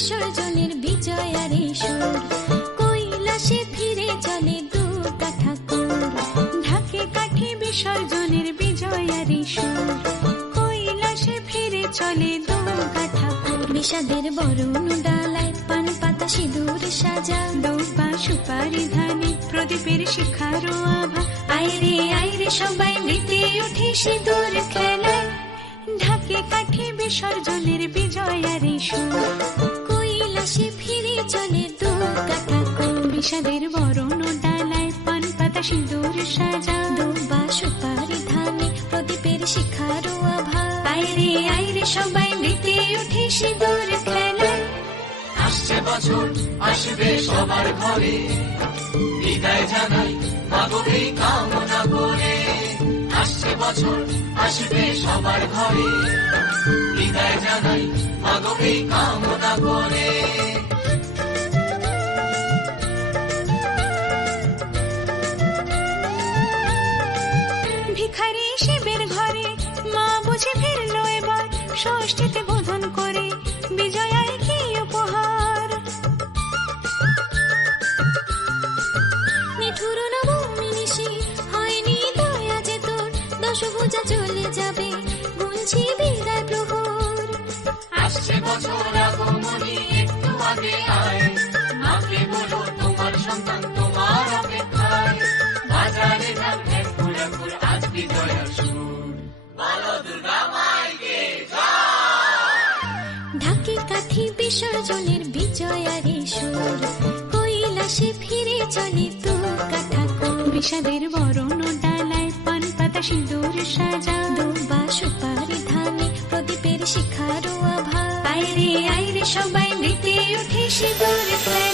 বিসর্জনের বিজয়ারে সুর, কৈলাসে ফিরে চলে দুর্গা ঠাকুর। ঢাকে কাঠি বিসর্জনের বিজয়ারে সুর, কৈলাসে ফিরে চলে দুর্গা ঠাকুর। বিষাদের বরণ ডালায় পান পাতা সিঁদুর সাজা, দৌপা সুপারি ধানে প্রদীপের শিখারো আভা। আইরে সবাই মেতে উঠে সিঁদুর খেলায়, ঢাকে কাঠি বিসর্জনের বিজয়ারে সুর, কৈলাসে ফিরে চলে দুর্গা ঠাকুর। বিষাদের বরণ ডালায় পান পাতা সিঁদুর সাজা, দৌপা সুপারি ধানে প্রদীপের শিখারো আভা। আইরে সবাই মেতে উঠে সিঁদুর খেলায়। আসছে বছর আসবে সবার ঘরে, বিদায় জানাই মাগো এই কামনা করে। আসছে বছর আসবে সবার ঘরে, বিদায় জানাই মাগো এই কামনা করে। ভিখারি শিবের ঘরে মা বুঝে ফিরল এবার, ষষ্ঠীতে বোধন করে বিজয়ায় কি উপহার। নিঠুর নবমী নিশি হয়নি দয়া যে তোর, দশভুজা চলে যাবে গুনছি বিদায় প্রহর। আসছে বছর আগমনী একটু আগে আয়, মাকে বলো তোমার সন্তান তোমার অপেক্ষায়। বাজারে ধান ঘুরে আজ বিজয়ার সুর, বলো দুর্গা মাইকে ঢাকে কাঠি বিসর্জনের বিজয়ারে সুর, কৈলাসে ফিরে চলে দুর্গা ঠাকুর। বিষাদের বরণ ডালায় পান পাতা সিঁদুর সাজা, দৌপা সুপারি ধানে প্রদীপের শিখারো আভা। আইরে সবাই মেতে উঠে সিঁদুর খেলায়।